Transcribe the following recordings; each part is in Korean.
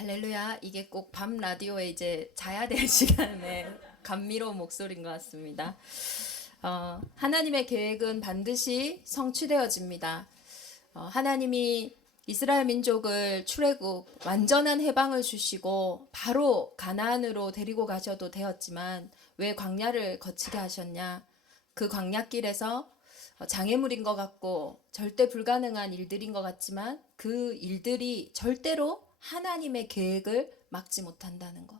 할렐루야. 이게 꼭 밤 라디오에 이제 자야 될 시간에 감미로운 목소리인 것 같습니다. 하나님의 계획은 반드시 성취되어집니다. 하나님이 이스라엘 민족을 출애굽 완전한 해방을 주시고 바로 가나안으로 데리고 가셔도 되었지만 왜 광야를 거치게 하셨냐? 그 광야길에서 장애물인 것 같고 절대 불가능한 일들인 것 같지만 그 일들이 절대로 하나님의 계획을 막지 못한다는 것.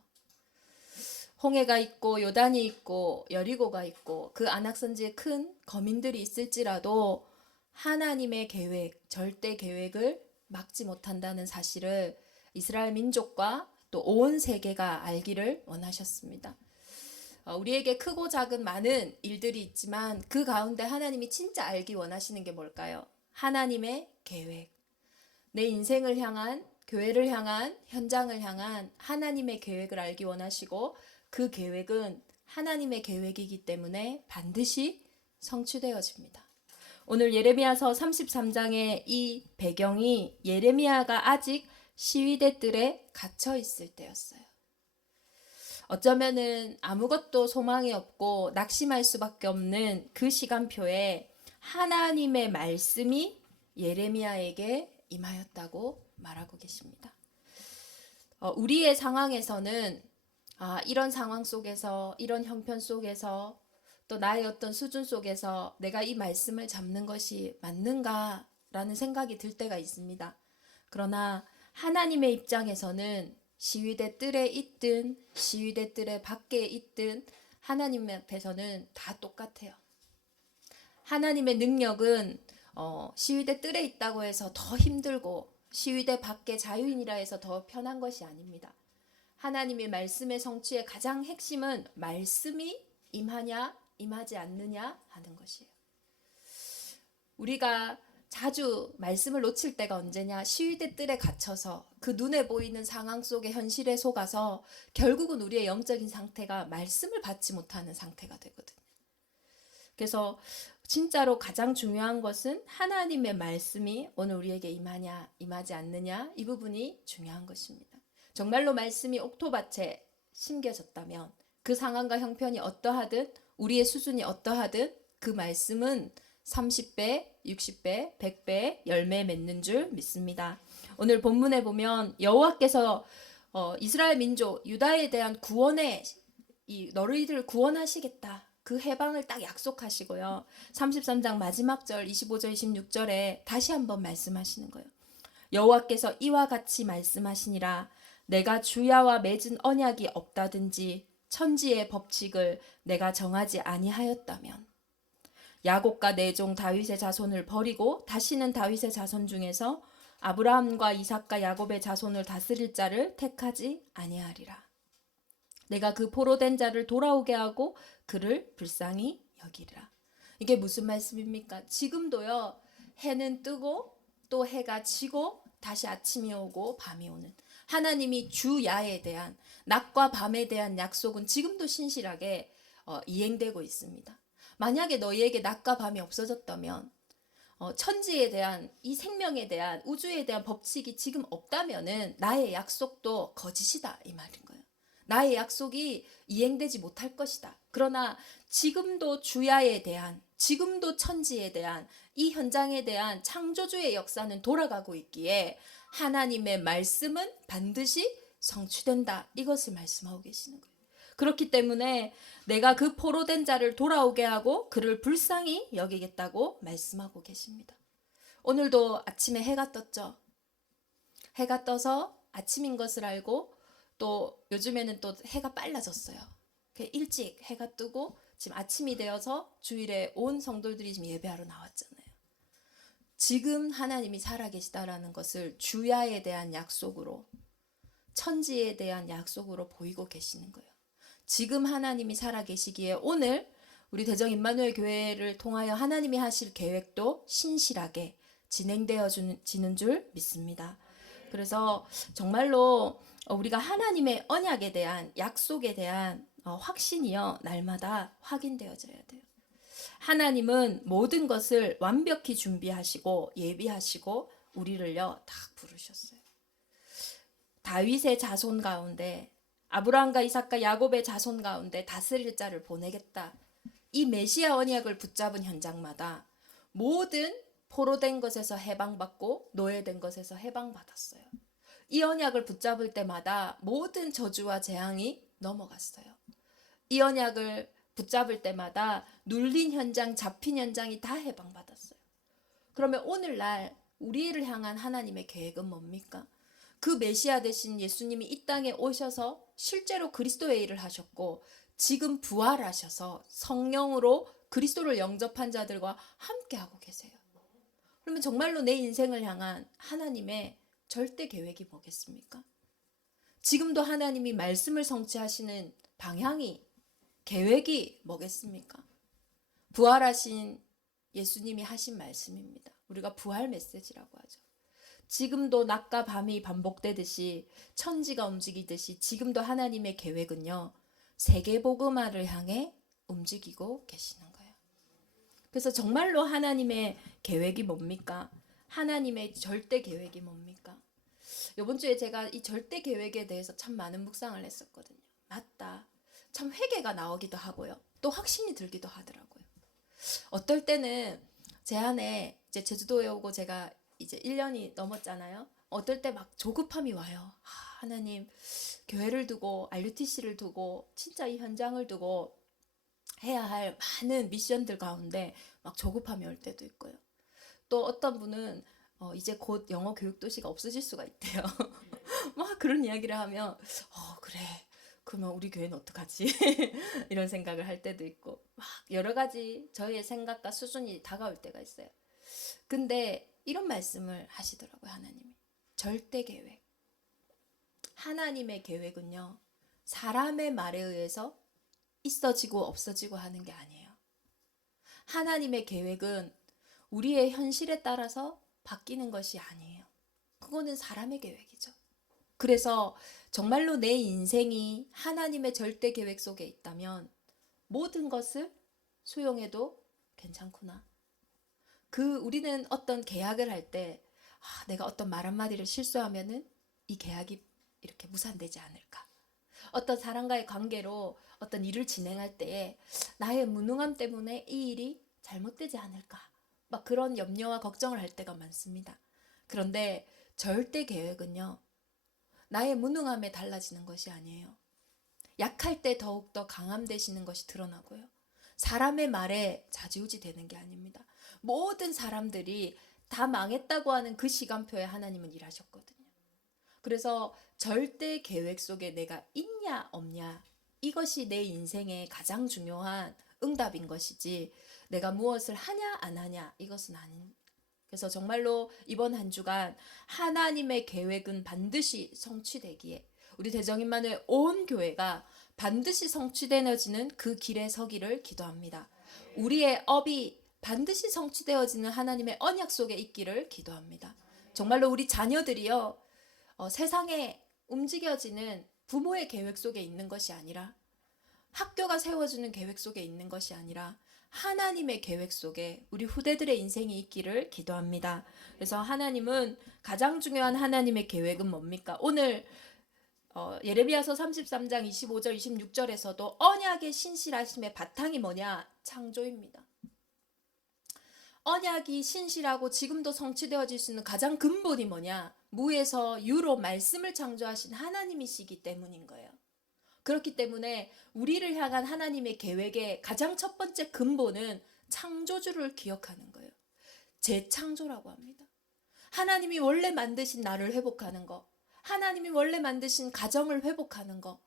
홍해가 있고 요단이 있고 여리고가 있고 그 안악선지에 큰 거민들이 있을지라도 하나님의 계획, 절대 계획을 막지 못한다는 사실을 이스라엘 민족과 또 온 세계가 알기를 원하셨습니다. 우리에게 크고 작은 많은 일들이 있지만 그 가운데 하나님이 진짜 알기 원하시는 게 뭘까요? 하나님의 계획. 내 인생을 향한, 교회를 향한, 현장을 향한 하나님의 계획을 알기 원하시고 그 계획은 하나님의 계획이기 때문에 반드시 성취되어집니다. 오늘 예레미야서 33장의 이 배경이 예레미야가 아직 시위대 뜰에 갇혀 있을 때였어요. 어쩌면은 아무것도 소망이 없고 낙심할 수밖에 없는 그 시간표에 하나님의 말씀이 예레미야에게 임하였다고 말하고 계십니다. 우리의 상황에서는 이런 상황 속에서 이런 형편 속에서 또 나의 어떤 수준 속에서 내가 이 말씀을 잡는 것이 맞는가라는 생각이 들 때가 있습니다. 그러나 하나님의 입장에서는 시위대 뜰에 있든 시위대 뜰에 밖에 있든 하나님 앞에서는 다 똑같아요. 하나님의 능력은 시위대 뜰에 있다고 해서 더 힘들고 시위대 밖에 자유인이라 해서 더 편한 것이 아닙니다. 하나님의 말씀의 성취의 가장 핵심은 말씀이 임하냐 임하지 않느냐 하는 것이에요. 우리가 자주 말씀을 놓칠 때가 언제냐? 시위대 뜰에 갇혀서 그 눈에 보이는 상황 속의 현실에 속아서 결국은 우리의 영적인 상태가 말씀을 받지 못하는 상태가 되거든요. 그래서 진짜로 가장 중요한 것은 하나님의 말씀이 오늘 우리에게 임하냐 임하지 않느냐 이 부분이 중요한 것입니다. 정말로 말씀이 옥토밭에 심겨졌다면 그 상황과 형편이 어떠하든 우리의 수준이 어떠하든 그 말씀은 30배, 60배, 100배 열매 맺는 줄 믿습니다. 오늘 본문에 보면 여호와께서 이스라엘 민족 유다에 대한 구원에 너희를 구원하시겠다. 그 해방을 딱 약속하시고요. 33장 마지막 절 25절 26절에 다시 한번 말씀하시는 거예요. 여호와께서 이와 같이 말씀하시니라. 내가 주야와 맺은 언약이 없다든지 천지의 법칙을 내가 정하지 아니하였다면 야곱과 내 종 다윗의 자손을 버리고 다시는 다윗의 자손 중에서 아브라함과 이삭과 야곱의 자손을 다스릴 자를 택하지 아니하리라. 내가 그 포로된 자를 돌아오게 하고 그를 불쌍히 여기리라. 이게 무슨 말씀입니까? 지금도요. 해는 뜨고 또 해가 지고 다시 아침이 오고 밤이 오는 하나님이 주야에 대한 낮과 밤에 대한 약속은 지금도 신실하게 이행되고 있습니다. 만약에 너희에게 낮과 밤이 없어졌다면 천지에 대한 이 생명에 대한 우주에 대한 법칙이 지금 없다면은 나의 약속도 거짓이다 이 말인 거예요. 나의 약속이 이행되지 못할 것이다. 그러나 지금도 주야에 대한 지금도 천지에 대한 이 현장에 대한 창조주의 역사는 돌아가고 있기에 하나님의 말씀은 반드시 성취된다. 이것을 말씀하고 계시는 거예요. 그렇기 때문에 내가 그 포로된 자를 돌아오게 하고 그를 불쌍히 여기겠다고 말씀하고 계십니다. 오늘도 아침에 해가 떴죠. 해가 떠서 아침인 것을 알고 또 요즘에는 또 해가 빨라졌어요. 일찍 해가 뜨고 지금 아침이 되어서 주일에 온 성도들이 지금 예배하러 나왔잖아요. 지금 하나님이 살아계시다라는 것을 주야에 대한 약속으로 천지에 대한 약속으로 보이고 계시는 거예요. 지금 하나님이 살아계시기에 오늘 우리 대정 임마누엘 교회를 통하여 하나님이 하실 계획도 신실하게 진행되어지는 줄 믿습니다. 그래서 정말로 우리가 하나님의 언약에 대한 약속에 대한 확신이요 날마다 확인되어져야 돼요. 하나님은 모든 것을 완벽히 준비하시고 예비하시고 우리를요 다 부르셨어요. 다윗의 자손 가운데, 아브라함과 이삭과 야곱의 자손 가운데 다스릴 자를 보내겠다. 이 메시아 언약을 붙잡은 현장마다 모든 포로된 것에서 해방받고 노예된 것에서 해방받았어요. 이 언약을 붙잡을 때마다 모든 저주와 재앙이 넘어갔어요. 이 언약을 붙잡을 때마다 눌린 현장, 잡힌 현장이 다 해방받았어요. 그러면 오늘날 우리를 향한 하나님의 계획은 뭡니까? 그 메시아 되신 예수님이 이 땅에 오셔서 실제로 그리스도의 일을 하셨고 지금 부활하셔서 성령으로 그리스도를 영접한 자들과 함께하고 계세요. 그러면 정말로 내 인생을 향한 하나님의 절대 계획이 뭐겠습니까? 지금도 하나님이 말씀을 성취하시는 방향이, 계획이 뭐겠습니까? 부활하신 예수님이 하신 말씀입니다. 우리가 부활 메시지라고 하죠. 지금도 낮과 밤이 반복되듯이 천지가 움직이듯이 지금도 하나님의 계획은요. 세계복음화를 향해 움직이고 계시는 거예요. 그래서 정말로 하나님의 계획이 뭡니까? 하나님의 절대 계획이 뭡니까? 이번 주에 제가 이 절대 계획에 대해서 참 많은 묵상을 했었거든요. 맞다. 참 회개가 나오기도 하고요. 또 확신이 들기도 하더라고요. 어떨 때는 제 안에 이제 제주도에 오고 제가 이제 1년이 넘었잖아요. 어떨 때 막 조급함이 와요. 하나님, 교회를 두고 RUTC를 두고 진짜 이 현장을 두고 해야 할 많은 미션들 가운데 막 조급함이 올 때도 있고요. 또 어떤 분은 이제 곧 영어 교육 도시가 없어질 수가 있대요. 막 그런 이야기를 하면 그래. 그러면 우리 교회는 어떡하지? 이런 생각을 할 때도 있고 막 여러 가지 저희의 생각과 수준이 다가올 때가 있어요. 근데 이런 말씀을 하시더라고요. 하나님이. 절대 계획. 하나님의 계획은요. 사람의 말에 의해서 있어지고 없어지고 하는 게 아니에요. 하나님의 계획은 우리의 현실에 따라서 바뀌는 것이 아니에요. 그거는 사람의 계획이죠. 그래서 정말로 내 인생이 하나님의 절대 계획 속에 있다면 모든 것을 수용해도 괜찮구나. 우리는 어떤 계약을 할 때 내가 어떤 말 한마디를 실수하면은 이 계약이 이렇게 무산되지 않을까. 어떤 사람과의 관계로 어떤 일을 진행할 때에 나의 무능함 때문에 이 일이 잘못되지 않을까. 막 그런 염려와 걱정을 할 때가 많습니다. 그런데 절대 계획은요. 나의 무능함에 달라지는 것이 아니에요. 약할 때 더욱더 강함 되시는 것이 드러나고요. 사람의 말에 좌지우지 되는 게 아닙니다. 모든 사람들이 다 망했다고 하는 그 시간표에 하나님은 일하셨거든요. 그래서 절대 계획 속에 내가 있냐 없냐 이것이 내 인생의 가장 중요한 응답인 것이지 내가 무엇을 하냐 안 하냐 이것은 아닙니다. 그래서 정말로 이번 한 주간 하나님의 계획은 반드시 성취되기에 우리 대정인만의 온 교회가 반드시 성취되어지는 그 길에 서기를 기도합니다. 우리의 업이 반드시 성취되어지는 하나님의 언약 속에 있기를 기도합니다. 정말로 우리 자녀들이요 세상에 움직여지는 부모의 계획 속에 있는 것이 아니라 학교가 세워주는 계획 속에 있는 것이 아니라 하나님의 계획 속에 우리 후대들의 인생이 있기를 기도합니다. 그래서 하나님은 가장 중요한 하나님의 계획은 뭡니까? 오늘 예레미야서 33장 25절 26절에서도 언약의 신실하심의 바탕이 뭐냐? 창조입니다. 언약이 신실하고 지금도 성취되어질 수 있는 가장 근본이 뭐냐? 무에서 유로 말씀을 창조하신 하나님이시기 때문인 거예요. 그렇기 때문에 우리를 향한 하나님의 계획의 가장 첫 번째 근본은 창조주를 기억하는 거예요. 재창조라고 합니다. 하나님이 원래 만드신 나를 회복하는 거, 하나님이 원래 만드신 가정을 회복하는 거,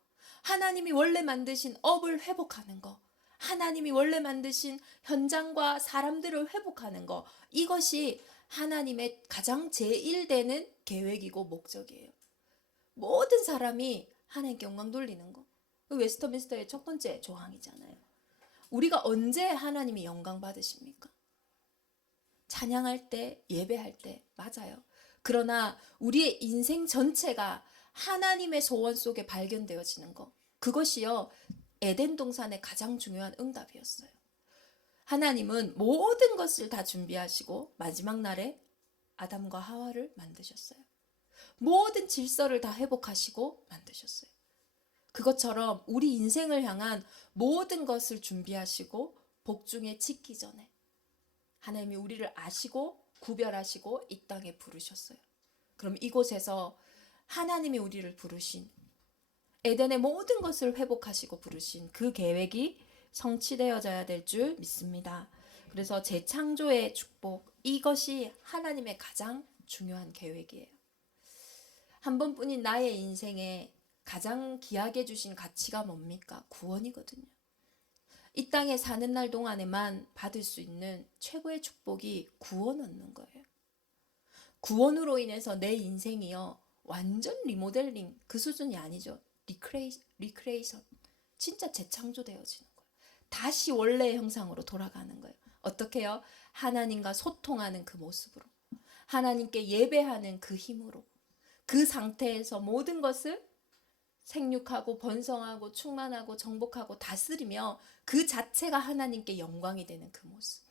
하나님이 원래 만드신 업을 회복하는 거, 하나님이 원래 만드신 현장과 사람들을 회복하는 거, 이것이 하나님의 가장 제1되는 계획이고 목적이에요. 모든 사람이 하나님께 영광 돌리는 거. 웨스터민스터의 첫 번째 조항이잖아요. 우리가 언제 하나님이 영광 받으십니까? 찬양할 때, 예배할 때, 맞아요. 그러나 우리의 인생 전체가 하나님의 소원 속에 발견되어지는 것, 그것이요 에덴 동산의 가장 중요한 응답이었어요. 하나님은 모든 것을 다 준비하시고 마지막 날에 아담과 하와를 만드셨어요. 모든 질서를 다 회복하시고 만드셨어요. 그것처럼 우리 인생을 향한 모든 것을 준비하시고 복중에 짓기 전에 하나님이 우리를 아시고 구별하시고 이 땅에 부르셨어요. 그럼 이곳에서 하나님이 우리를 부르신 에덴의 모든 것을 회복하시고 부르신 그 계획이 성취되어져야 될 줄 믿습니다. 그래서 재창조의 축복, 이것이 하나님의 가장 중요한 계획이에요. 한 번뿐인 나의 인생에 가장 귀하게 주신 가치가 뭡니까? 구원이거든요. 이 땅에 사는 날 동안에만 받을 수 있는 최고의 축복이 구원 얻는 거예요. 구원으로 인해서 내 인생이요 완전 리모델링, 그 수준이 아니죠. 리크레이션, 진짜 재창조되어지는 거예요. 다시 원래의 형상으로 돌아가는 거예요. 어떻게요? 하나님과 소통하는 그 모습으로, 하나님께 예배하는 그 힘으로, 그 상태에서 모든 것을 생육하고 번성하고 충만하고 정복하고 다스리며 그 자체가 하나님께 영광이 되는 그 모습,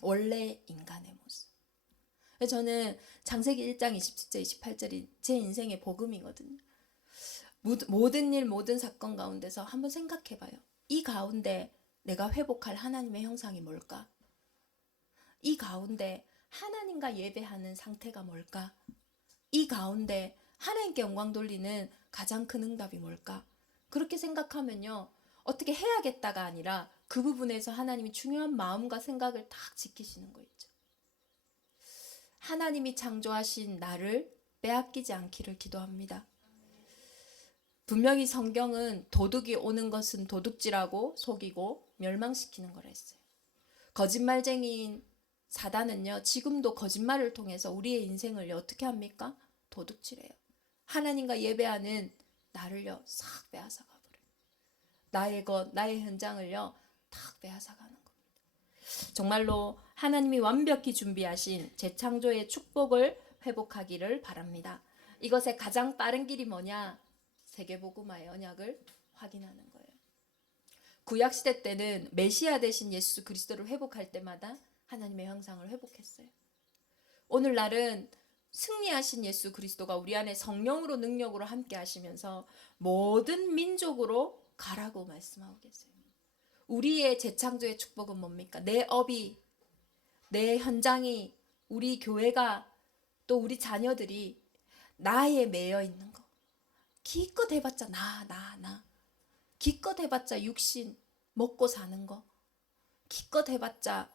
원래 인간의 모습. 저는 창세기 1장 27절 28절이 제 인생의 복음이거든요. 모든 일 모든 사건 가운데서 한번 생각해 봐요. 이 가운데 내가 회복할 하나님의 형상이 뭘까? 이 가운데 하나님과 예배하는 상태가 뭘까? 이 가운데 하나님께 영광 돌리는 가장 큰 응답이 뭘까? 그렇게 생각하면요, 어떻게 해야겠다가 아니라 그 부분에서 하나님이 중요한 마음과 생각을 딱 지키시는 거 있죠. 하나님이 창조하신 나를 빼앗기지 않기를 기도합니다. 분명히 성경은 도둑이 오는 것은 도둑질하고 속이고 멸망시키는 거라 했어요. 거짓말쟁이인 사단은요, 지금도 거짓말을 통해서 우리의 인생을 어떻게 합니까? 도둑질해요. 하나님과 예배하는 나를요 싹 빼앗아가 버려요. 나의 것, 나의 현장을요 탁 빼앗아가는 겁니다. 정말로 하나님이 완벽히 준비하신 재창조의 축복을 회복하기를 바랍니다. 이것의 가장 빠른 길이 뭐냐? 세계복음화의 언약을 확인하는 거예요. 구약시대 때는 메시아 되신 예수 그리스도를 회복할 때마다 하나님의 형상을 회복했어요. 오늘날은 승리하신 예수 그리스도가 우리 안에 성령으로 능력으로 함께 하시면서 모든 민족으로 가라고 말씀하고 계세요. 우리의 재창조의 축복은 뭡니까? 내 업이, 내 현장이, 우리 교회가, 또 우리 자녀들이 나에 매여 있는 거. 기껏 해봤자 나. 기껏 해봤자 육신, 먹고 사는 거. 기껏 해봤자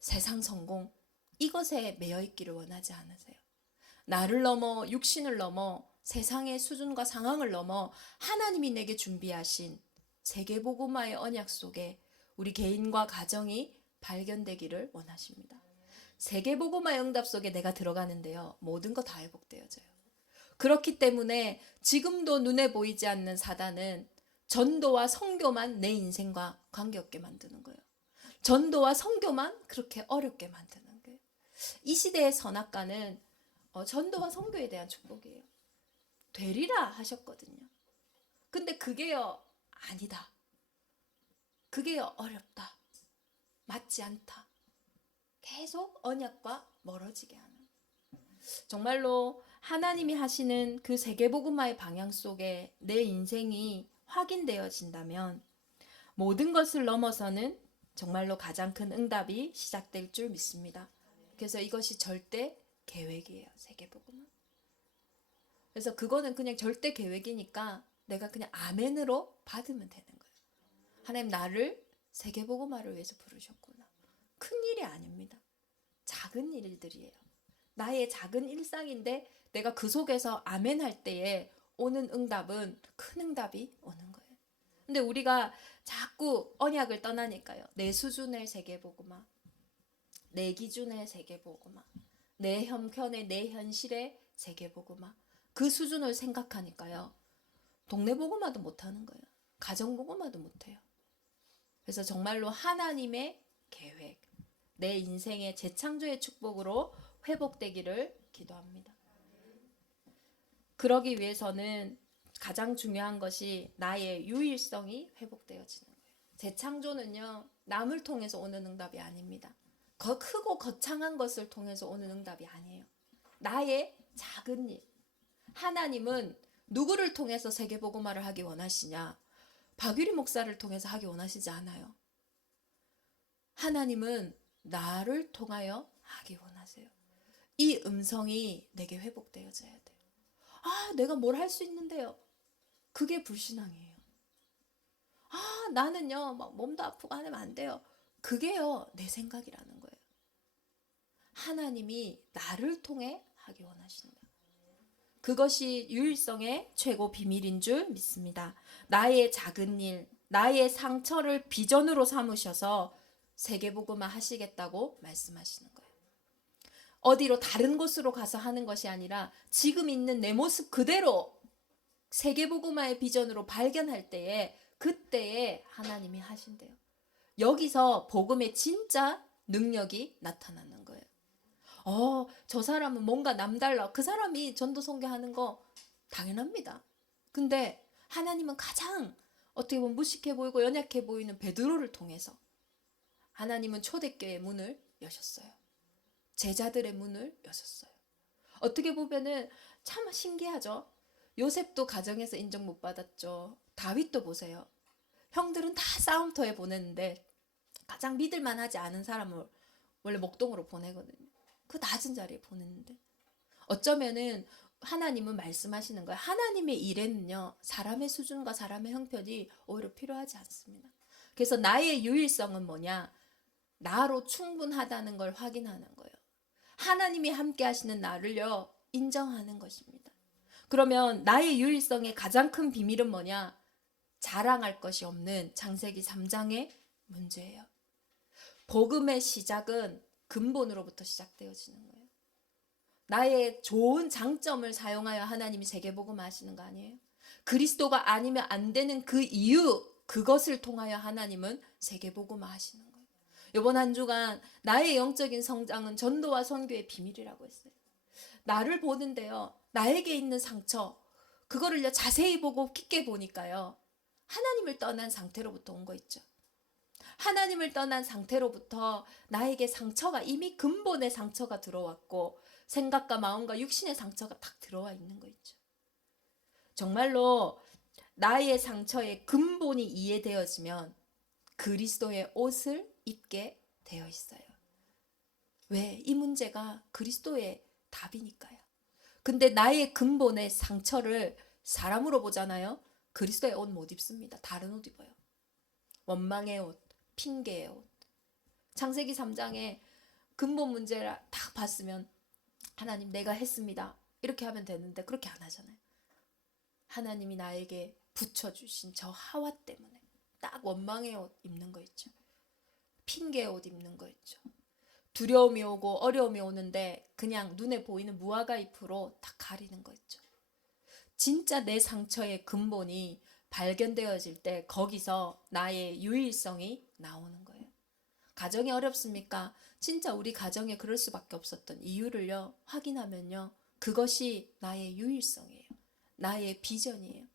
세상 성공. 이것에 매여 있기를 원하지 않으세요? 나를 넘어, 육신을 넘어, 세상의 수준과 상황을 넘어 하나님이 내게 준비하신 세계복음화의 언약 속에 우리 개인과 가정이 발견되기를 원하십니다. 세계복음화의 응답 속에 내가 들어가는데요, 모든 거 다 회복되어져요. 그렇기 때문에 지금도 눈에 보이지 않는 사단은 전도와 선교만 내 인생과 관계없게 만드는 거예요. 전도와 선교만 그렇게 어렵게 만드는 거예요. 이 시대의 선악과는 전도와 선교에 대한 축복이에요. 되리라 하셨거든요. 근데 그게요 아니다. 그게요 어렵다. 맞지 않다. 계속 언약과 멀어지게 하는. 정말로 하나님이 하시는 그 세계복음화의 방향 속에 내 인생이 확인되어진다면 모든 것을 넘어서는 정말로 가장 큰 응답이 시작될 줄 믿습니다. 그래서 이것이 절대 계획이에요. 세계복음은. 그래서 그거는 그냥 절대 계획이니까 내가 그냥 아멘으로 받으면 되는 거예요. 하나님 나를 세계복음화를 위해서 부르셨구나. 큰 일이 아닙니다. 작은 일들이에요. 나의 작은 일상인데 내가 그 속에서 아멘 할 때에 오는 응답은 큰 응답이 오는 거예요. 근데 우리가 자꾸 언약을 떠나니까요. 내 수준의 세계복음화, 내 기준의 세계복음화, 내 형편의 내 현실의 세계복음화, 그 수준을 생각하니까요. 동네 복음화도 못하는 거예요. 가정 복음화도 못해요. 그래서 정말로 하나님의 계획, 내 인생의 재창조의 축복으로 회복되기를 기도합니다. 그러기 위해서는 가장 중요한 것이 나의 유일성이 회복되어지는 거예요. 재창조는요, 남을 통해서 오는 응답이 아닙니다. 크고 거창한 것을 통해서 오는 응답이 아니에요. 나의 작은 일. 하나님은 누구를 통해서 세계복음화를 하기 원하시냐? 박유리 목사를 통해서 하기 원하시지 않아요. 하나님은 나를 통하여 하기 원하세요. 이 음성이 내게 회복되어져야 돼요. 아, 내가 뭘 할 수 있는데요. 그게 불신앙이에요. 아, 나는요, 막 몸도 아프고 하면 안 돼요. 그게요, 내 생각이라는 거예요. 하나님이 나를 통해 하기 원하신다. 그것이 유일성의 최고 비밀인 줄 믿습니다. 나의 작은 일, 나의 상처를 비전으로 삼으셔서 세계복음화 하시겠다고 말씀하시는 거예요. 어디로 다른 곳으로 가서 하는 것이 아니라 지금 있는 내 모습 그대로 세계복음화의 비전으로 발견할 때에 그때에 하나님이 하신대요. 여기서 복음의 진짜 능력이 나타나는 거예요. 저 사람은 뭔가 남달라. 그 사람이 전도 선교하는 거 당연합니다. 근데 하나님은 가장 어떻게 보면 무식해 보이고 연약해 보이는 베드로를 통해서 하나님은 초대교회의 문을 여셨어요. 제자들의 문을 여셨어요. 어떻게 보면은 참 신기하죠. 요셉도 가정에서 인정 못 받았죠. 다윗도 보세요. 형들은 다 싸움터에 보냈는데 가장 믿을만하지 않은 사람을 원래 목동으로 보내거든요. 그 낮은 자리에 보냈는데 어쩌면은 하나님은 말씀하시는 거예요. 하나님의 일에는요, 사람의 수준과 사람의 형편이 오히려 필요하지 않습니다. 그래서 나의 유일성은 뭐냐? 나로 충분하다는 걸 확인하는 거예요. 하나님이 함께 하시는 나를요, 인정하는 것입니다. 그러면 나의 유일성의 가장 큰 비밀은 뭐냐? 자랑할 것이 없는 창세기 3장의 문제예요. 복음의 시작은 근본으로부터 시작되어지는 거예요. 나의 좋은 장점을 사용하여 하나님이 세계복음 하시는 거 아니에요? 그리스도가 아니면 안 되는 그 이유, 그것을 통하여 하나님은 세계복음 하시는 거예요. 이번 한 주간 나의 영적인 성장은 전도와 선교의 비밀이라고 했어요. 나를 보는데요, 나에게 있는 상처, 그거를 자세히 보고 깊게 보니까요, 하나님을 떠난 상태로부터 온 거 있죠. 하나님을 떠난 상태로부터 나에게 상처가 이미 근본의 상처가 들어왔고 생각과 마음과 육신의 상처가 딱 들어와 있는 거 있죠. 정말로 나의 상처의 근본이 이해되어지면 그리스도의 옷을 입게 되어 있어요. 왜? 이 문제가 그리스도의 답이니까요. 근데 나의 근본의 상처를 사람으로 보잖아요. 그리스도의 옷 못 입습니다. 다른 옷 입어요. 원망의 옷, 핑계의 옷. 창세기 3장에 근본 문제를 딱 봤으면 하나님 내가 했습니다. 이렇게 하면 되는데 그렇게 안 하잖아요. 하나님이 나에게 붙여주신 저 하와 때문에 딱 원망의 옷 입는 거 있죠. 핑계의 옷 입는 거 있죠. 두려움이 오고 어려움이 오는데 그냥 눈에 보이는 무화과 잎으로 딱 가리는 거 있죠. 진짜 내 상처의 근본이 발견되어질 때 거기서 나의 유일성이 나오는 거예요. 가정이 어렵습니까? 진짜 우리 가정에 그럴 수밖에 없었던 이유를요, 확인하면요, 그것이 나의 유일성이에요. 나의 비전이에요.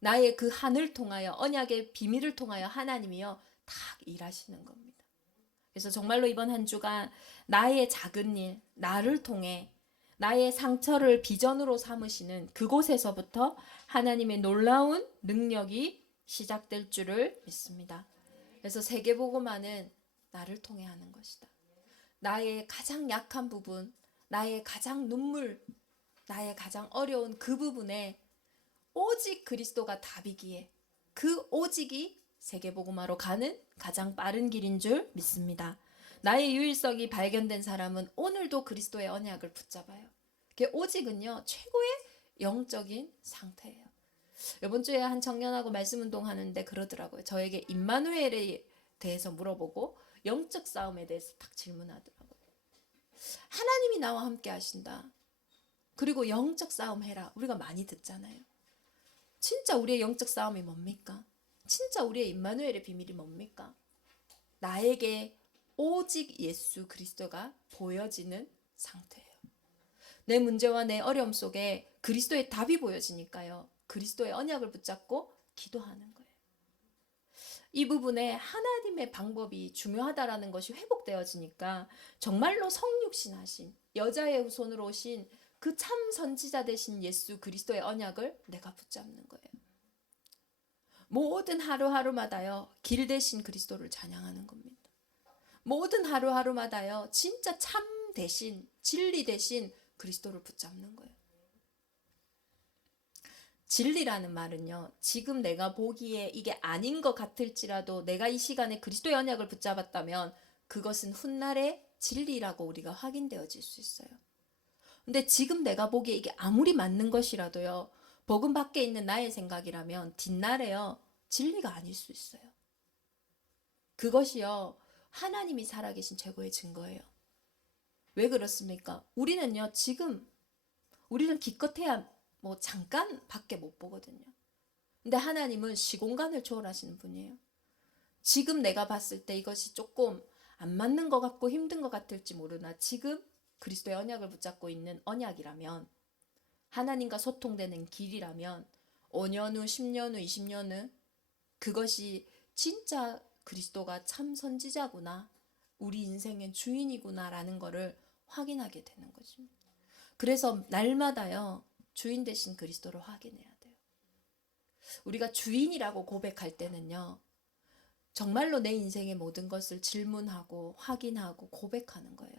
나의 그 한을 통하여, 언약의 비밀을 통하여 하나님이요, 딱 일하시는 겁니다. 그래서 정말로 이번 한 주간 나의 작은 일, 나를 통해 나의 상처를 비전으로 삼으시는 그곳에서부터 하나님의 놀라운 능력이 시작될 줄을 믿습니다. 그래서 세계복음화는 나를 통해 하는 것이다. 나의 가장 약한 부분, 나의 가장 눈물, 나의 가장 어려운 그 부분에 오직 그리스도가 답이기에 그 오직이 세계복음화로 가는 가장 빠른 길인 줄 믿습니다. 나의 유일성이 발견된 사람은 오늘도 그리스도의 언약을 붙잡아요. 그 오직은요, 최고의 영적인 상태예요. 이번 주에 한 청년하고 말씀 운동하는데 그러더라고요. 저에게 임마누엘에 대해서 물어보고 영적 싸움에 대해서 딱 질문하더라고요. 하나님이 나와 함께 하신다. 그리고 영적 싸움 해라. 우리가 많이 듣잖아요. 진짜 우리의 영적 싸움이 뭡니까? 진짜 우리의 임마누엘의 비밀이 뭡니까? 나에게 오직 예수 그리스도가 보여지는 상태예요. 내 문제와 내 어려움 속에 그리스도의 답이 보여지니까요. 그리스도의 언약을 붙잡고 기도하는 거예요. 이 부분에 하나님의 방법이 중요하다라는 것이 회복되어지니까 정말로 성육신하신 여자의 후손으로 오신 그 참 선지자 되신 예수 그리스도의 언약을 내가 붙잡는 거예요. 모든 하루하루마다요 길 대신 그리스도를 찬양하는 겁니다. 모든 하루하루마다요 진짜 참 대신 진리 대신 그리스도를 붙잡는 거예요. 진리라는 말은요, 지금 내가 보기에 이게 아닌 것 같을지라도 내가 이 시간에 그리스도의 언약을 붙잡았다면 그것은 훗날의 진리라고 우리가 확인되어질 수 있어요. 근데 지금 내가 보기에 이게 아무리 맞는 것이라도요, 복음 밖에 있는 나의 생각이라면 뒷날에요, 진리가 아닐 수 있어요. 그것이요, 하나님이 살아계신 최고의 증거예요. 왜 그렇습니까? 우리는요, 우리는 기껏해야 뭐 잠깐 밖에 못 보거든요. 근데 하나님은 시공간을 초월하시는 분이에요. 지금 내가 봤을 때 이것이 조금 안 맞는 것 같고 힘든 것 같을지 모르나 지금 그리스도의 언약을 붙잡고 있는 언약이라면, 하나님과 소통되는 길이라면 5년 후, 10년 후, 20년 후 그것이 진짜 그리스도가 참 선지자구나, 우리 인생의 주인이구나 라는 것을 확인하게 되는 것입니다. 그래서 날마다요 주인 되신 그리스도를 확인해야 돼요. 우리가 주인이라고 고백할 때는요, 정말로 내 인생의 모든 것을 질문하고 확인하고 고백하는 거예요.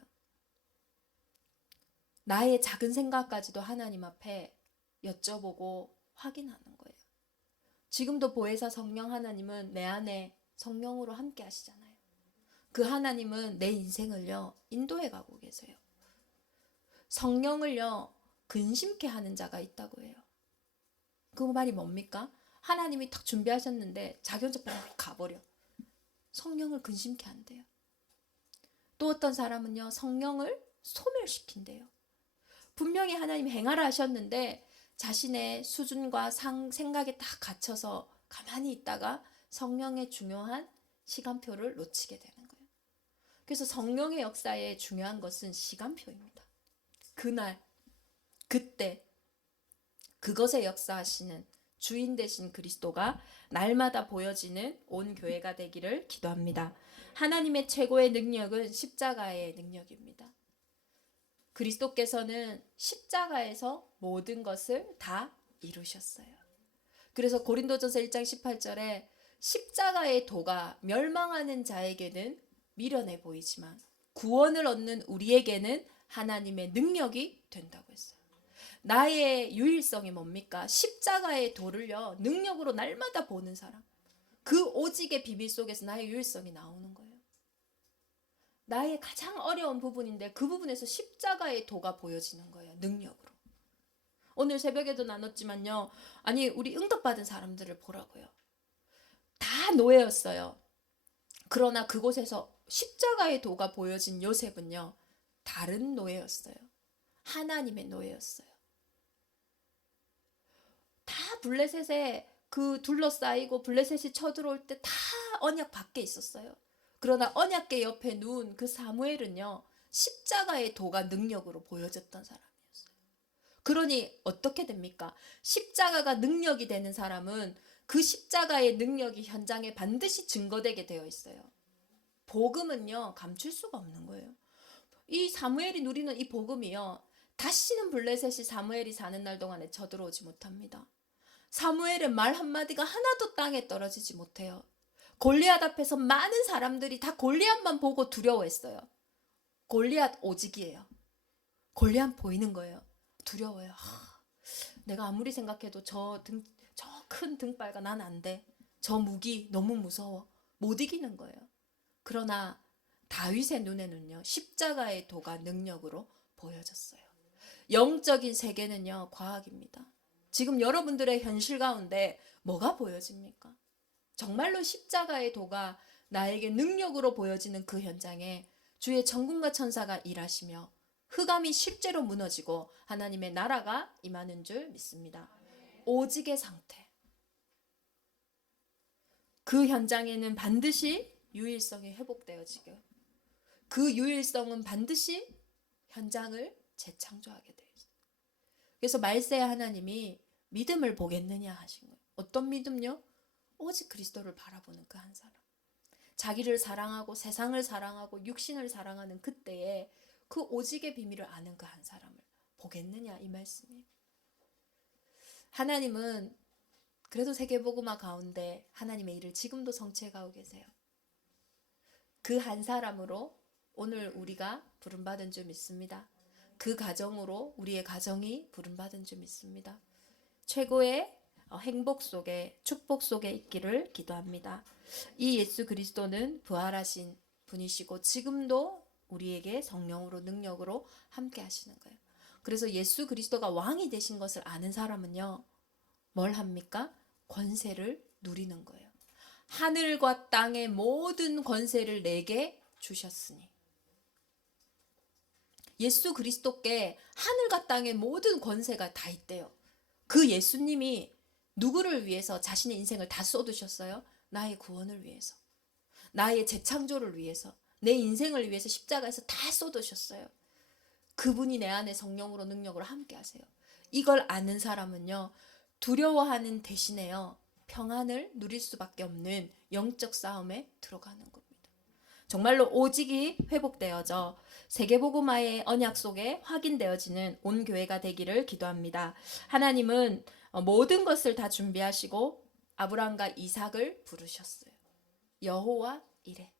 나의 작은 생각까지도 하나님 앞에 여쭤보고 확인하는 거예요. 지금도 보혜사 성령 하나님은 내 안에 성령으로 함께 하시잖아요. 그 하나님은 내 인생을요 인도해 가고 계세요. 성령을요 근심케 하는 자가 있다고 해요. 그 말이 뭡니까? 하나님이 딱 준비하셨는데 자기 혼자 막 가버려. 성령을 근심케 한대요. 또 어떤 사람은요 성령을 소멸시킨대요. 분명히 하나님 행하라 하셨는데 자신의 수준과 생각에 딱 갇혀서 가만히 있다가 성령의 중요한 시간표를 놓치게 되는 거예요. 그래서 성령의 역사에 중요한 것은 시간표입니다. 그날, 그때, 그것에 역사하시는 주인 되신 그리스도가 날마다 보여지는 온 교회가 되기를 기도합니다. 하나님의 최고의 능력은 십자가의 능력입니다. 그리스도께서는 십자가에서 모든 것을 다 이루셨어요. 그래서 고린도전서 1장 18절에 십자가의 도가 멸망하는 자에게는 미련해 보이지만 구원을 얻는 우리에게는 하나님의 능력이 된다고 했어요. 나의 유일성이 뭡니까? 십자가의 도를요 능력으로 날마다 보는 사람. 그 오직의 비밀 속에서 나의 유일성이 나오는 거예요. 나의 가장 어려운 부분인데 그 부분에서 십자가의 도가 보여지는 거예요. 능력으로. 오늘 새벽에도 나눴지만요. 아니 우리 응답받은 사람들을 보라고요. 다 노예였어요. 그러나 그곳에서 십자가의 도가 보여진 요셉은요. 다른 노예였어요. 하나님의 노예였어요. 다 블레셋에 그 둘러싸이고 블레셋이 쳐들어올 때 다 언약 밖에 있었어요. 그러나 언약궤 옆에 누운 그 사무엘은요. 십자가의 도가 능력으로 보여졌던 사람이었어요. 그러니 어떻게 됩니까? 십자가가 능력이 되는 사람은 그 십자가의 능력이 현장에 반드시 증거되게 되어 있어요. 복음은요. 감출 수가 없는 거예요. 이 사무엘이 누리는 이 복음이요. 다시는 블레셋이 사무엘이 사는 날 동안에 쳐들어오지 못합니다. 사무엘의 말 한마디가 하나도 땅에 떨어지지 못해요. 골리앗 앞에서 많은 사람들이 다 골리앗만 보고 두려워했어요. 골리앗 오직이에요. 골리앗 보이는 거예요. 두려워요. 내가 아무리 생각해도 저 큰 등발과 난 안 돼. 저 무기 너무 무서워. 못 이기는 거예요. 그러나 다윗의 눈에는요. 십자가의 도가 능력으로 보여졌어요. 영적인 세계는요. 과학입니다. 지금 여러분들의 현실 가운데 뭐가 보여집니까? 정말로 십자가의 도가 나에게 능력으로 보여지는 그 현장에 주의 천군과 천사가 일하시며 흑암이 실제로 무너지고 하나님의 나라가 임하는 줄 믿습니다. 오직의 상태. 그 현장에는 반드시 유일성이 회복되어지고 그 유일성은 반드시 현장을 재창조하게 돼요. 그래서 말세에 하나님이 믿음을 보겠느냐 하신 거예요. 어떤 믿음요? 오직 그리스도를 바라보는 그 한 사람. 자기를 사랑하고 세상을 사랑하고 육신을 사랑하는 그때에 그 오직의 비밀을 아는 그 한 사람을 보겠느냐 이 말씀이에요. 하나님은 그래도 세계복음화 가운데 하나님의 일을 지금도 성취해가고 계세요. 그 한 사람으로 오늘 우리가 부름받은 줄 믿습니다. 그 가정으로 우리의 가정이 부름받은 줄 믿습니다. 최고의 행복 속에 축복 속에 있기를 기도합니다. 이 예수 그리스도는 부활하신 분이시고 지금도 우리에게 성령으로 능력으로 함께 하시는 거예요. 그래서 예수 그리스도가 왕이 되신 것을 아는 사람은요, 뭘 합니까? 권세를 누리는 거예요. 하늘과 땅의 모든 권세를 내게 주셨으니. 예수 그리스도께 하늘과 땅의 모든 권세가 다 있대요. 그 예수님이 누구를 위해서 자신의 인생을 다 쏟으셨어요? 나의 구원을 위해서, 나의 재창조를 위해서, 내 인생을 위해서 십자가에서 다 쏟으셨어요. 그분이 내 안에 성령으로 능력으로 함께 하세요. 이걸 아는 사람은요, 두려워하는 대신에요, 평안을 누릴 수밖에 없는 영적 싸움에 들어가는 겁니다. 정말로 오직이 회복되어져 세계복음화의 언약 속에 확인되어지는 온 교회가 되기를 기도합니다. 하나님은 모든 것을 다 준비하시고 아브라함과 이삭을 부르셨어요. 여호와 이레.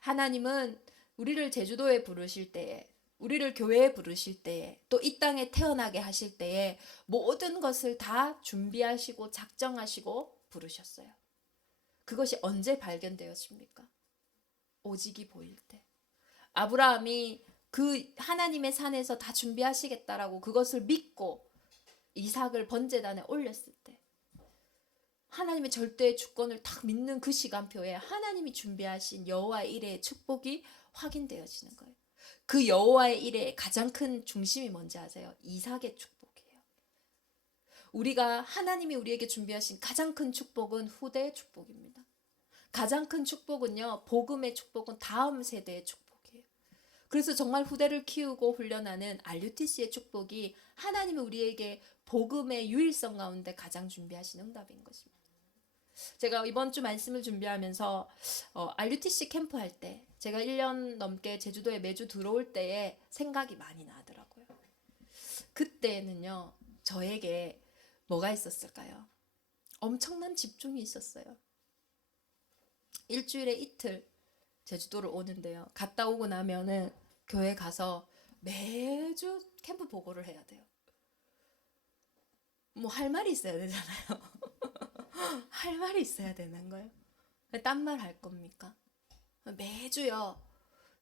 하나님은 우리를 제주도에 부르실 때에, 우리를 교회에 부르실 때에, 또 이 땅에 태어나게 하실 때에 모든 것을 다 준비하시고 작정하시고 부르셨어요. 그것이 언제 발견되었습니까? 오직이 보일 때. 아브라함이 그 하나님의 산에서 다 준비하시겠다라고 그것을 믿고 이삭을 번제단에 올렸을 때, 하나님의 절대의 주권을 딱 믿는 그 시간표에 하나님이 준비하신 여호와의 일의 축복이 확인되어지는 거예요. 그 여호와의 일의 가장 큰 중심이 뭔지 아세요? 이삭의 축복이에요. 우리가 하나님이 우리에게 준비하신 가장 큰 축복은 후대의 축복입니다. 가장 큰 축복은요, 복음의 축복은 다음 세대의 축복이에요. 그래서 정말 후대를 키우고 훈련하는 RUTC의 축복이 하나님이 우리에게 복음의 유일성 가운데 가장 준비하신 응답인 것입니다. 제가 이번 주 말씀을 준비하면서 RUTC 캠프 할 때, 제가 1년 넘게 제주도에 매주 들어올 때에 생각이 많이 나더라고요. 그때는요, 저에게 뭐가 있었을까요? 엄청난 집중이 있었어요. 일주일에 이틀 제주도를 오는데요. 갔다 오고 나면은 교회 가서 매주 캠프 보고를 해야 돼요. 뭐 할 말이 있어야 되잖아요. 할 말이 있어야 되는 거예요. 딴 말 할 겁니까? 매주요.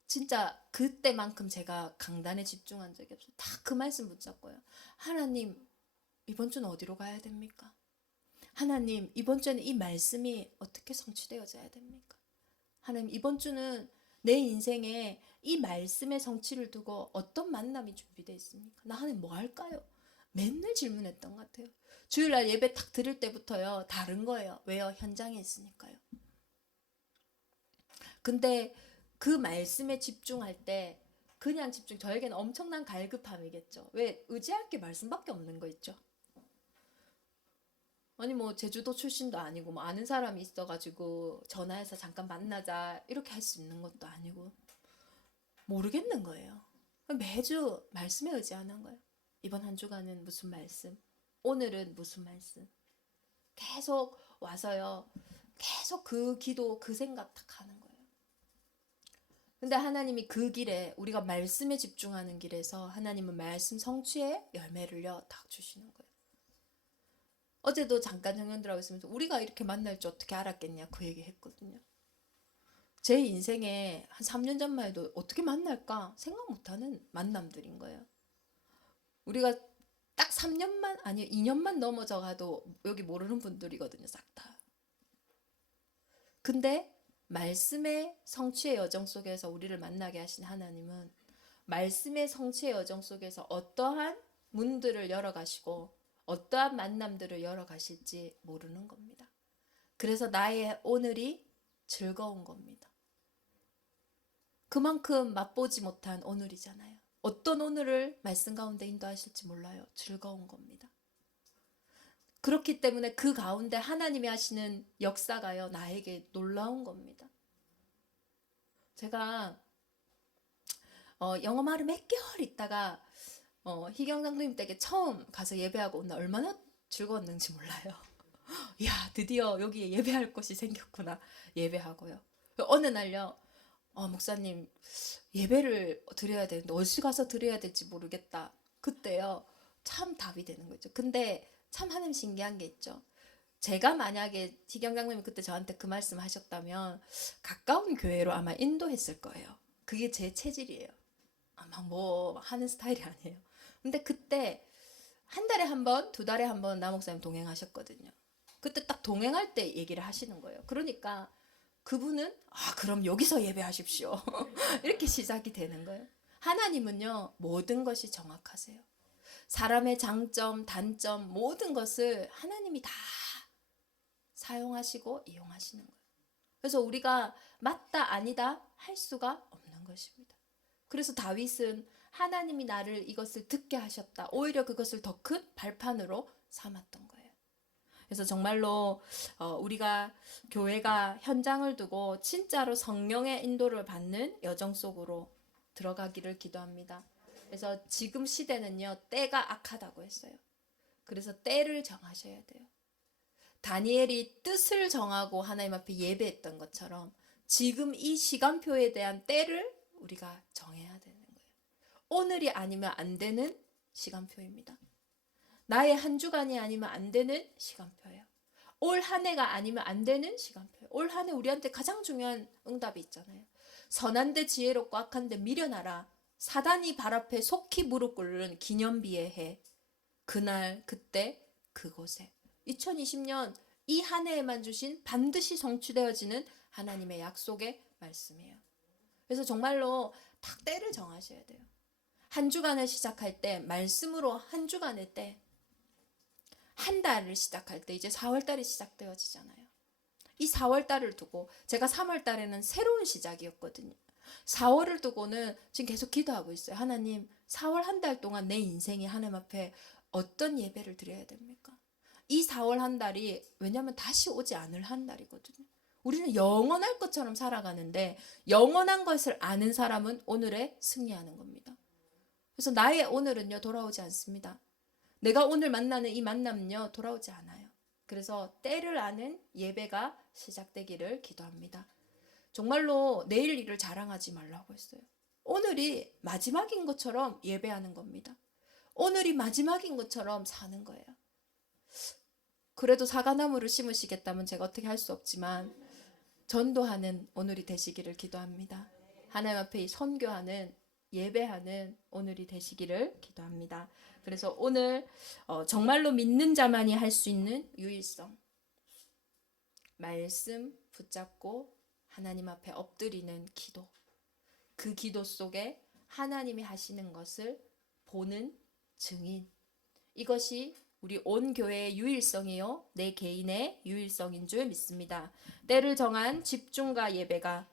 진짜 그때만큼 제가 강단에 집중한 적이 없어요. 다 그 말씀 붙잡고요. 하나님, 이번 주는 어디로 가야 됩니까? 하나님, 이번 주에는 이 말씀이 어떻게 성취되어져야 됩니까? 하나님, 이번 주는 내 인생에 이 말씀의 성취를 두고 어떤 만남이 준비되어 있습니까? 나 하나님 뭐 할까요? 맨날 질문했던 것 같아요. 주일날 예배 딱 드릴 때부터요, 다른 거예요. 왜요? 현장에 있으니까요. 근데 그 말씀에 집중할 때 그냥 집중, 저에게는 엄청난 갈급함이겠죠. 왜? 의지할 게 말씀밖에 없는 거 있죠. 아니 뭐 제주도 출신도 아니고 뭐 아는 사람이 있어가지고 전화해서 잠깐 만나자 이렇게 할 수 있는 것도 아니고 모르겠는 거예요. 매주 말씀에 의지하는 거예요. 이번 한 주간은 무슨 말씀, 오늘은 무슨 말씀, 계속 와서요, 계속 그 기도 그 생각 딱 하는 거예요. 근데 하나님이 그 길에, 우리가 말씀에 집중하는 길에서 하나님은 말씀 성취의 열매를요 딱 주시는 거예요. 어제도 잠깐 청년들하고 있으면서 우리가 이렇게 만날 줄 어떻게 알았겠냐 그 얘기 했거든요. 제 인생에 한 3년 전만 해도 어떻게 만날까 생각 못하는 만남들인 거예요. 우리가 딱 3년만, 아니 2년만 넘어져 가도 여기 모르는 분들이거든요, 싹 다. 근데 말씀의 성취의 여정 속에서 우리를 만나게 하신 하나님은 말씀의 성취의 여정 속에서 어떠한 문들을 열어가시고 어떠한 만남들을 열어가실지 모르는 겁니다. 그래서 나의 오늘이 즐거운 겁니다. 그만큼 맛보지 못한 오늘이잖아요. 어떤 오늘을 말씀 가운데 인도하실지 몰라요. 즐거운 겁니다. 그렇기 때문에 그 가운데 하나님이 하시는 역사가요, 나에게 놀라운 겁니다. 제가 영어 말을 몇 개월 있다가 희경 장로님 댁에 처음 가서 예배하고 온 날 얼마나 즐거웠는지 몰라요. 야, 드디어 여기에 예배할 곳이 생겼구나. 예배하고요. 어느 날요, 목사님, 예배를 드려야 되는데 어디 가서 드려야 될지 모르겠다. 그때요, 참 답이 되는 거죠. 근데 참 하나님 신기한 게 있죠. 제가 만약에 희경 장로님이 그때 저한테 그 말씀 하셨다면 가까운 교회로 아마 인도했을 거예요. 그게 제 체질이에요. 아마 뭐 하는 스타일이 아니에요. 근데 그때 한 달에 한 번, 두 달에 한 번 남목사님 동행하셨거든요. 그때 딱 동행할 때 얘기를 하시는 거예요. 그러니까 그분은 그럼 여기서 예배하십시오. 이렇게 시작이 되는 거예요. 하나님은요, 모든 것이 정확하세요. 사람의 장점, 단점, 모든 것을 하나님이 다 사용하시고 이용하시는 거예요. 그래서 우리가 맞다, 아니다 할 수가 없는 것입니다. 그래서 다윗은 하나님이 나를 이것을 듣게 하셨다. 오히려 그것을 더 큰 발판으로 삼았던 거예요. 그래서 정말로 우리가 교회가 현장을 두고 진짜로 성령의 인도를 받는 여정 속으로 들어가기를 기도합니다. 그래서 지금 시대는요, 때가 악하다고 했어요. 그래서 때를 정하셔야 돼요. 다니엘이 뜻을 정하고 하나님 앞에 예배했던 것처럼 지금 이 시간표에 대한 때를 우리가 정해야 되는 거예요. 오늘이 아니면 안 되는 시간표입니다. 나의 한 주간이 아니면 안 되는 시간표예요. 올 한 해가 아니면 안 되는 시간표예요. 올 한 해 우리한테 가장 중요한 응답이 있잖아요. 선한데 지혜롭고 악한데 미련하라. 사단이 발 앞에 속히 무릎 꿇는 기념비의 해. 그날 그때 그곳에. 2020년 이 한 해에만 주신 반드시 성취되어지는 하나님의 약속의 말씀이에요. 그래서 정말로 딱 때를 정하셔야 돼요. 한 주간을 시작할 때 말씀으로 한 주간의 때, 한 달을 시작할 때 이제 4월달이 시작되어지잖아요. 이 4월달을 두고 제가 3월달에는 새로운 시작이었거든요. 4월을 두고는 지금 계속 기도하고 있어요. 하나님, 4월 한 달 동안 내 인생이 하나님 앞에 어떤 예배를 드려야 됩니까? 이 4월 한 달이 왜냐하면 다시 오지 않을 한 달이거든요. 우리는 영원할 것처럼 살아가는데 영원한 것을 아는 사람은 오늘에 승리하는 겁니다. 그래서 나의 오늘은요, 돌아오지 않습니다. 내가 오늘 만나는 이 만남은요, 돌아오지 않아요. 그래서 때를 아는 예배가 시작되기를 기도합니다. 정말로 내일 일을 자랑하지 말라고 했어요. 오늘이 마지막인 것처럼 예배하는 겁니다. 오늘이 마지막인 것처럼 사는 거예요. 그래도 사과나무를 심으시겠다면 제가 어떻게 할 수 없지만 전도하는 오늘이 되시기를 기도합니다. 하나님 앞에 선교하는 예배하는 오늘이 되시기를 기도합니다. 그래서 오늘 정말로 믿는 자만이 할 수 있는 유일성, 말씀 붙잡고 하나님 앞에 엎드리는 기도, 그 기도 속에 하나님이 하시는 것을 보는 증인, 이것이 우리 온 교회의 유일성이요, 내 개인의 유일성인 줄 믿습니다. 때를 정한 집중과 예배가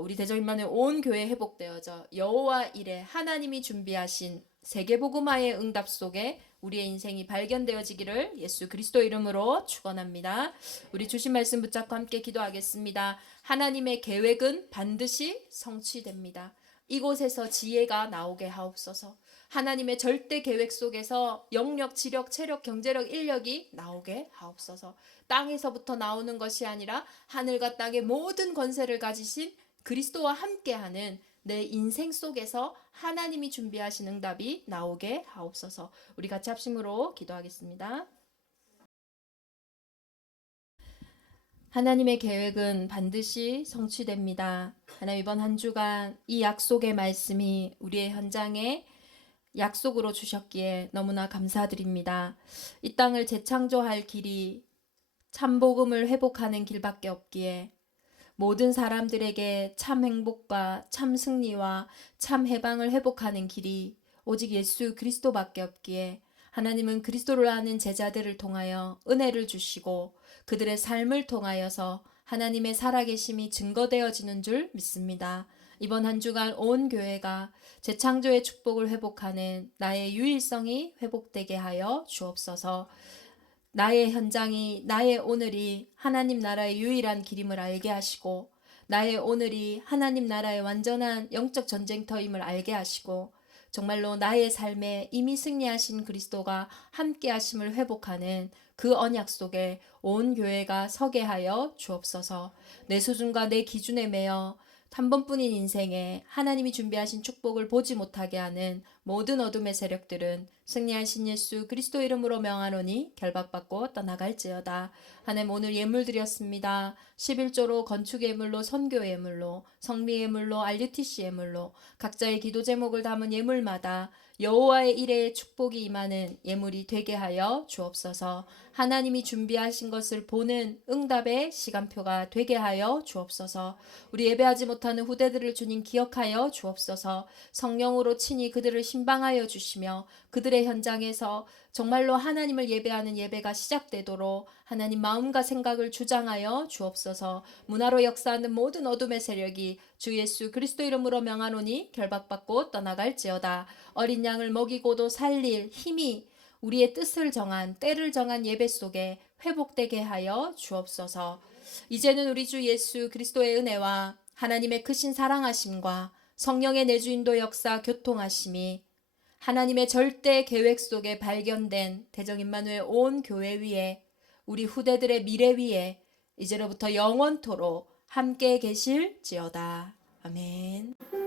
우리 대저인만의 온 교회에 회복되어져 여호와 이레 하나님이 준비하신 세계복음화의 응답 속에 우리의 인생이 발견되어지기를 예수 그리스도 이름으로 축원합니다. 우리 주신 말씀 붙잡고 함께 기도하겠습니다. 하나님의 계획은 반드시 성취됩니다. 이곳에서 지혜가 나오게 하옵소서. 하나님의 절대 계획 속에서 영력, 지력, 체력, 경제력, 인력이 나오게 하옵소서. 땅에서부터 나오는 것이 아니라 하늘과 땅의 모든 권세를 가지신 그리스도와 함께하는 내 인생 속에서 하나님이 준비하신 응답이 나오게 하옵소서. 우리 같이 합심으로 기도하겠습니다. 하나님의 계획은 반드시 성취됩니다. 하나님, 이번 한 주간 이 약속의 말씀이 우리의 현장에 약속으로 주셨기에 너무나 감사드립니다. 이 땅을 재창조할 길이 참 복음을 회복하는 길밖에 없기에 모든 사람들에게 참 행복과 참 승리와 참 해방을 회복하는 길이 오직 예수 그리스도밖에 없기에 하나님은 그리스도를 아는 제자들을 통하여 은혜를 주시고 그들의 삶을 통하여서 하나님의 살아계심이 증거되어지는 줄 믿습니다. 이번 한 주간 온 교회가 재창조의 축복을 회복하는 나의 유일성이 회복되게 하여 주옵소서. 나의 현장이, 나의 오늘이 하나님 나라의 유일한 길임을 알게 하시고 나의 오늘이 하나님 나라의 완전한 영적 전쟁터임을 알게 하시고 정말로 나의 삶에 이미 승리하신 그리스도가 함께 하심을 회복하는 그 언약 속에 온 교회가 서게 하여 주옵소서. 내 수준과 내 기준에 매여 한 번뿐인 인생에 하나님이 준비하신 축복을 보지 못하게 하는 모든 어둠의 세력들은 승리하신 예수 그리스도 이름으로 명하노니 결박받고 떠나갈지어다. 하나님, 오늘 예물 드렸습니다. 11조로 건축 예물로, 선교 예물로, 성미 예물로, RUTC 예물로 각자의 기도 제목을 담은 예물마다 여호와의 일에 축복이 임하는 예물이 되게 하여 주옵소서. 하나님이 준비하신 것을 보는 응답의 시간표가 되게 하여 주옵소서. 우리 예배하지 못하는 후대들을 주님 기억하여 주옵소서. 성령으로 친히 그들을 신방하여 주시며 그들의 현장에서 정말로 하나님을 예배하는 예배가 시작되도록 하나님 마음과 생각을 주장하여 주옵소서. 문화로 역사하는 모든 어둠의 세력이 주 예수 그리스도 이름으로 명하노니 결박받고 떠나갈지어다. 어린 양을 먹이고도 살릴 힘이 우리의 뜻을 정한 때를 정한 예배 속에 회복되게 하여 주옵소서. 이제는 우리 주 예수 그리스도의 은혜와 하나님의 크신 사랑하심과 성령의 내주인도 역사 교통하심이 하나님의 절대 계획 속에 발견된 대적 임마누엘 온 교회 위에 우리 후대들의 미래 위에 이제로부터 영원토록 함께 계실지어다. 아멘.